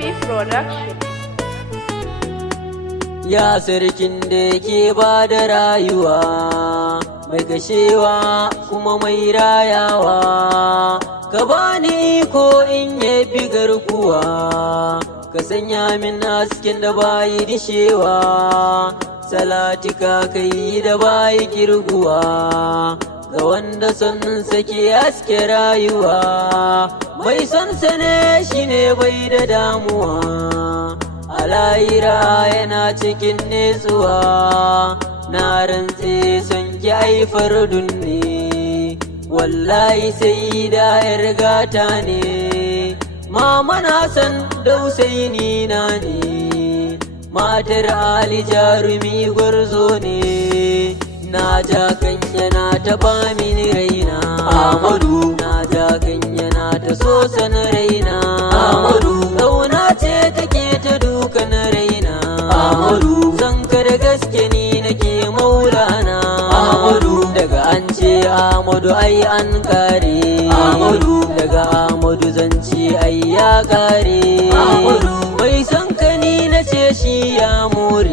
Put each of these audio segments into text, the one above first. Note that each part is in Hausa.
Baby Production. Ya sarkin da yake ba da rayuwa, mai kashewa kuma mai rayawa, ka bani iko in yabi garkuwa, ka sanya min hasken da bayi dishewa, salatika kai da bayi kirguwa, ga wanda son sake haske rayuwa, mai son sane shine bai da damuwa, a lahira yana cikin netsuwa, na rantse son ki haifar dunne, wallahi sai da yar gata ne, mama na san dausaini na ne, matar Ali jarumi gwarzo ne, na ja kan yana ta ba mini raina, Amadu na ja kan yana ta so san raina, Amadu ƙauna ce take ta dukan raina, Amadu zan da gaske ni nake maulana, Amadu daga an ce Amadu ai an kare, Amadu daga Amadu zan ce ai ya kare, Amadu mai san ka ni na ce shi ya more,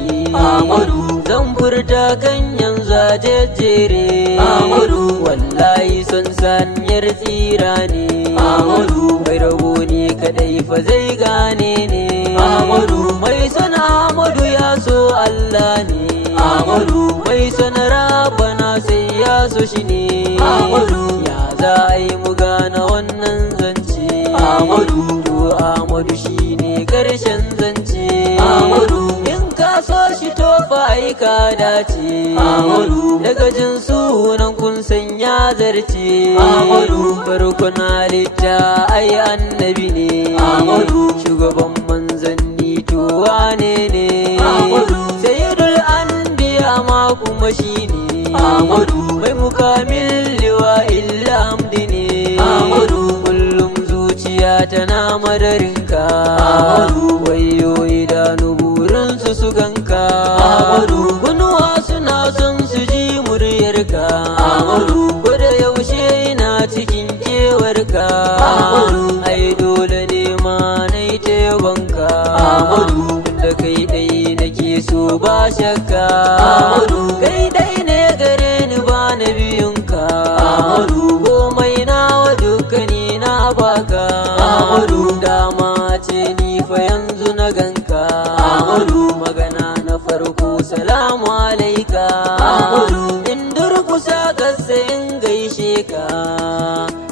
Amadu zan furta kan yanzu a jejjere, Amadu wallahi son sanyar tsira ne, Amadu mai rabo ne kadai fa zai gane ne, Amadu mai son Amadu ya so Allah ne, Amadu mai son Rabbana sai ya so shi ne, Amadu ya za a yi mu gane wannan zance, Amadu to Amadu shine karshen zance, Amadu in ka so shi to fa ai ka dace, Amadu daga jin sunan kun san ya zarce, Amadu farkon halitta ai annabi ne, Amadu shugaban manzanni to wane ne, Amadu sayyidul anbiya ma kuma shine, Amadu mai mukamil liwa illa hamdi ne, Amadu kullum zuciya tana madarinka, Amadu wayo idanu burinsu su ganka, Amadu kunuwa suna son su ji muryarka, Amadu koda yaushe ina cikin kewarka, Amadu ai dole ne ma nai ta yabanka, Amadu da kai dai nake so ba shakka, Amadu kai dai ne gare ni ba na biyunka, Amadu komai nawa dukkani na baka, Amadu dama ce ni fa yanzu na ganka, Amadu magana na farko salamu alaika, Amadu in durkusa kasa in gaishe ka,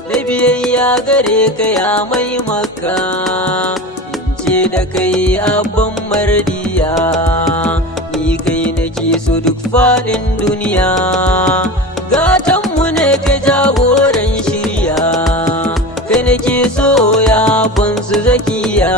da biyayya gare ka ya mai maka, in ce da kai abban mardiya, ni kai nake so duk faɗin duniya, gatanmu ne ka jagoran shirya, kai nake so ya fansu zakiya,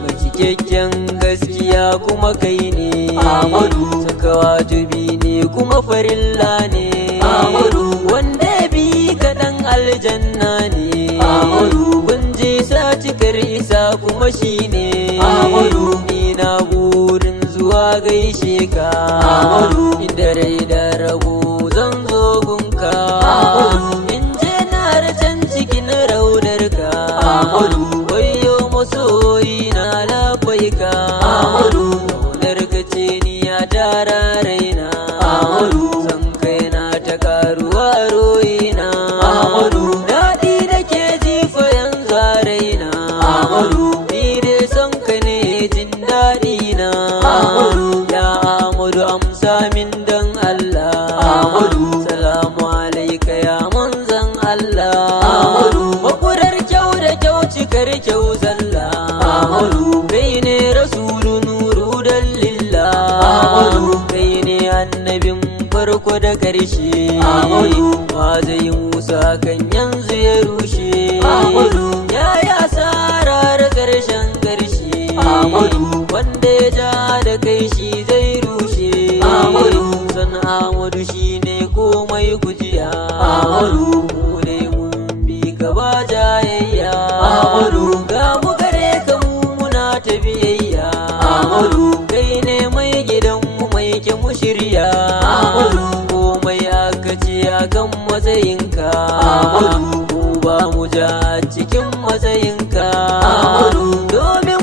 mai cikakken gaskiya kuma kai ne, Amadu sakawa tubi ne kuma farilla ne, Amadu wanda bi kaɗan aljanna ne, Amadu kunje sa cikar isa kuma shi ne, Amadu ni na burin zuwa gaishe ka, Amadu inda rai da rabo zan zo gunka, Amadu in je na can cikin raudarka, Amadu wayo masoyi na labaika, Amadu raudarka ce ni ya tara raina, Amadu san kai na ta karuwa roina, Amadu daɗi da ke jifa yanzu a raina, Amadu ni dai son ka ne jin daɗi na, Amadu ya Amadu amsa min dan Allah, Amadu salamu alaika ya manzan Allah, Amadu makurar kyau da kyau cikar kyau zalla, Amadu kai ne rasulu nuru dalillah, Amadu kai ne annabin farko da karshe, Amadu ma zai Musa kan yanzu ya rushe, Amadu ya yi asarar karshen karshe, Amadu wanda ya ja da kai shi zai rushe, Amadu san Amadu shine komai kujiya, Amadu mu dai mun bi ka ba jayayya, Amadu ga mu gare ka mu muna ta biyayya, Amadu kai ne mai gidan mu mai ke mu shirya, Amadu komai aka ce akan matsayinka, Amadu mu ba mu ja cikin matsayinka, Amadu domin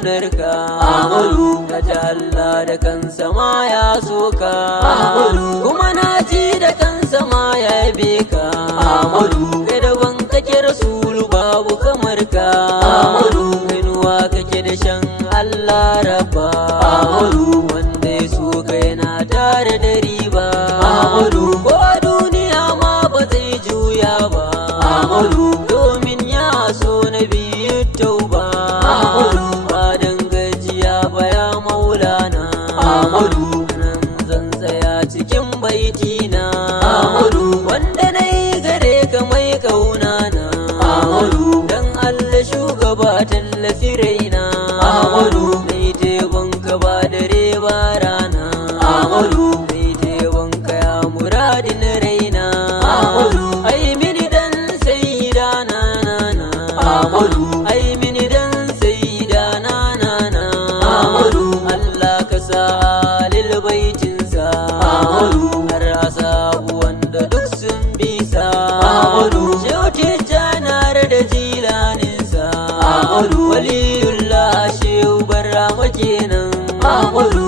ƙaunarka Ahmadu kaji Allah da kansa ma ya soka Ahmadu kuma na ji da kansa ma ya yabe ka Ahmadu kai daban kake rasulu babu kamar ka Ahmadu kainuwa kake da shan Allah rabba Ahmadu wanda ya so ka yana tare da riba Ahmadu ko duniya ma ba zai juya ba Ahmadu domin ya so na biyu tauba Ahmadu ba dan gajiya ba ya maulana Ahmadu nan zan tsaya cikin baitina Ahmadu wanda na yi gare ka mai kaunana Ahmadu dan Allah shugaba tallafi raina Ahmadu mai tebon ka ba dare ba rana Ahmadu mai tebon ka ya muradin raina Ahmadu ai mini dan sayyida na Ahmadu ai mini dan sayyida na Ahmadu Allah ka sa lil baitinsa Ahmadu har asabu wanda duk sun bisa Ahmadu shauke janar da jilaninsa Ahmadu waliyullah shehu barra makenan Ahmadu